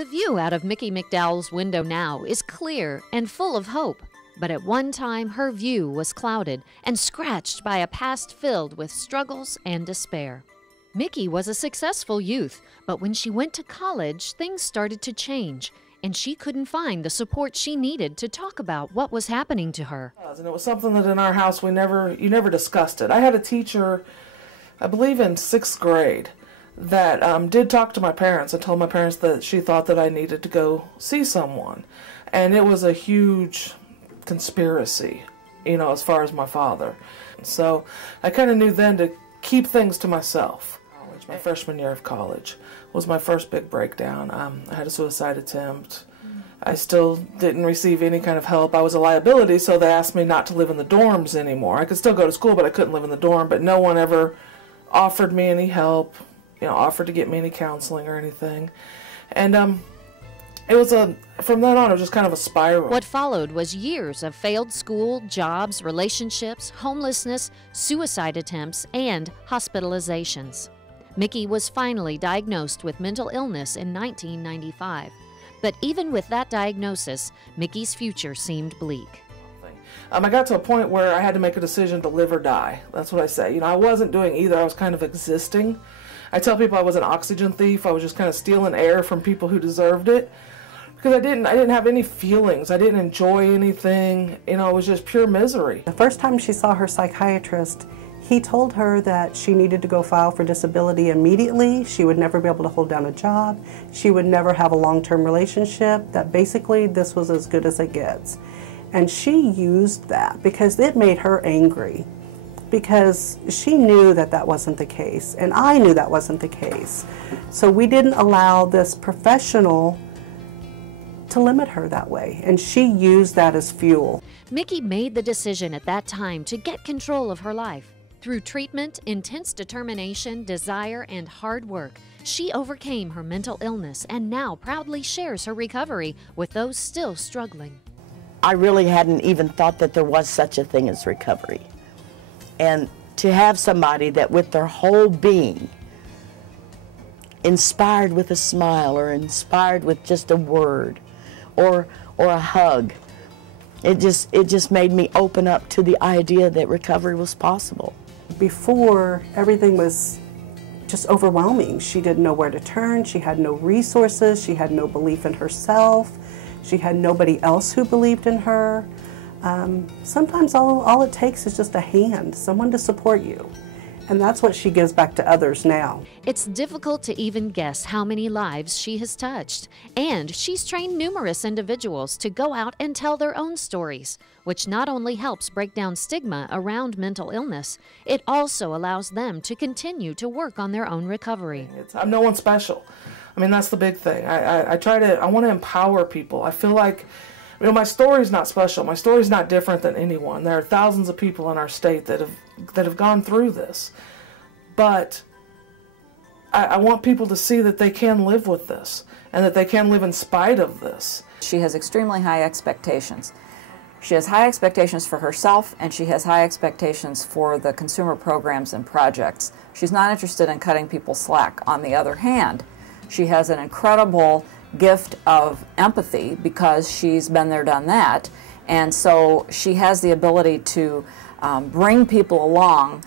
The view out of Mickie McDowell's window now is clear and full of hope, but at one time her view was clouded and scratched by a past filled with struggles and despair. Mickie was a successful youth, but when she went to college, things started to change, and she couldn't find the support she needed to talk about what was happening to her. And it was something that in our house you never discussed it. I had a teacher, I believe in 6th grade, that did talk to my parents and told my parents that she thought that I needed to go see someone. And it was a huge conspiracy, as far as my father. So I kind of knew then to keep things to myself. My freshman year of college was my first big breakdown. I had a suicide attempt. I still didn't receive any kind of help. I was a liability, so they asked me not to live in the dorms anymore. I could still go to school, but I couldn't live in the dorm, but no one ever offered me any help, offered to get me any counseling or anything. And it was from then on, it was just kind of a spiral. What followed was years of failed school, jobs, relationships, homelessness, suicide attempts, and hospitalizations. Mickie was finally diagnosed with mental illness in 1995. But even with that diagnosis, Mickie's future seemed bleak. I got to a point where I had to make a decision to live or die. That's what I say. I wasn't doing either. I was kind of existing. I tell people I was an oxygen thief. I was just kind of stealing air from people who deserved it. Because I didn't have any feelings. I didn't enjoy anything. It was just pure misery. The first time she saw her psychiatrist, he told her that she needed to go file for disability immediately. She would never be able to hold down a job. She would never have a long-term relationship, that basically this was as good as it gets. And she used that because it made her angry, because she knew that that wasn't the case, and I knew that wasn't the case. So we didn't allow this professional to limit her that way, and she used that as fuel. Mickie made the decision at that time to get control of her life. Through treatment, intense determination, desire, and hard work, she overcame her mental illness and now proudly shares her recovery with those still struggling. I really hadn't even thought that there was such a thing as recovery. And to have somebody that with their whole being, inspired with a smile or inspired with just a word or a hug, it just made me open up to the idea that recovery was possible. Before, everything was just overwhelming. She didn't know where to turn. She had no resources. She had no belief in herself. She had nobody else who believed in her. Sometimes all it takes is just a hand, someone to support you. And that's what she gives back to others now. It's difficult to even guess how many lives she has touched. And she's trained numerous individuals to go out and tell their own stories, which not only helps break down stigma around mental illness, it also allows them to continue to work on their own recovery. I'm no one special. That's the big thing. I want to empower people. I feel like, my story's not special. My story's not different than anyone. There are thousands of people in our state that have gone through this. But I want people to see that they can live with this and that they can live in spite of this. She has extremely high expectations. She has high expectations for herself, and she has high expectations for the consumer programs and projects. She's not interested in cutting people slack. On the other hand, she has an incredible gift of empathy because she's been there, done that, and so she has the ability to bring people along,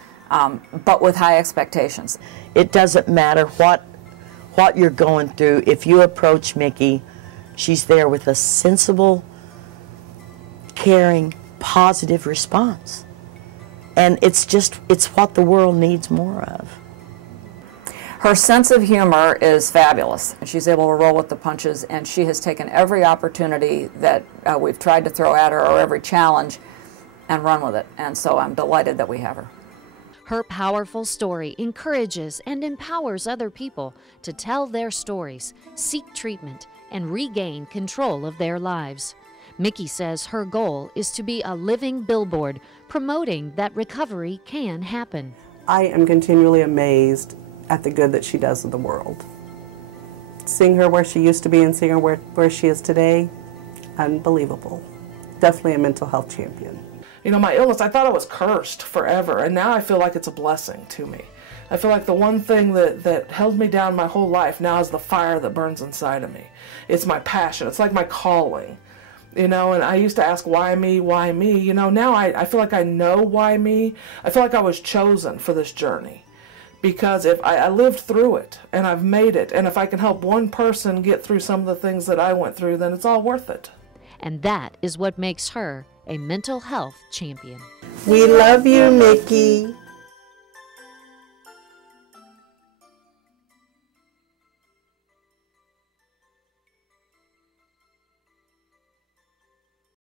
but with high expectations. It doesn't matter what you're going through. If you approach Mickie, she's there with a sensible, caring, positive response. And it's what the world needs more of. Her sense of humor is fabulous. She's able to roll with the punches, and she has taken every opportunity that we've tried to throw at her, or every challenge, and run with it. And so I'm delighted that we have her. Her powerful story encourages and empowers other people to tell their stories, seek treatment, and regain control of their lives. Mickie says her goal is to be a living billboard promoting that recovery can happen. I am continually amazed at the good that she does in the world. Seeing her where she used to be and seeing her where she is today, unbelievable. Definitely a mental health champion. My illness, I thought I was cursed forever, and now I feel like it's a blessing to me. I feel like the one thing that held me down my whole life now is the fire that burns inside of me. It's my passion. It's like my calling. You know, and I used to ask, why me, why me? You know, now I feel like I know why me. I feel like I was chosen for this journey. Because if I lived through it, and I've made it, and if I can help one person get through some of the things that I went through, then it's all worth it. And that is what makes her a mental health champion. We love you, Mickey.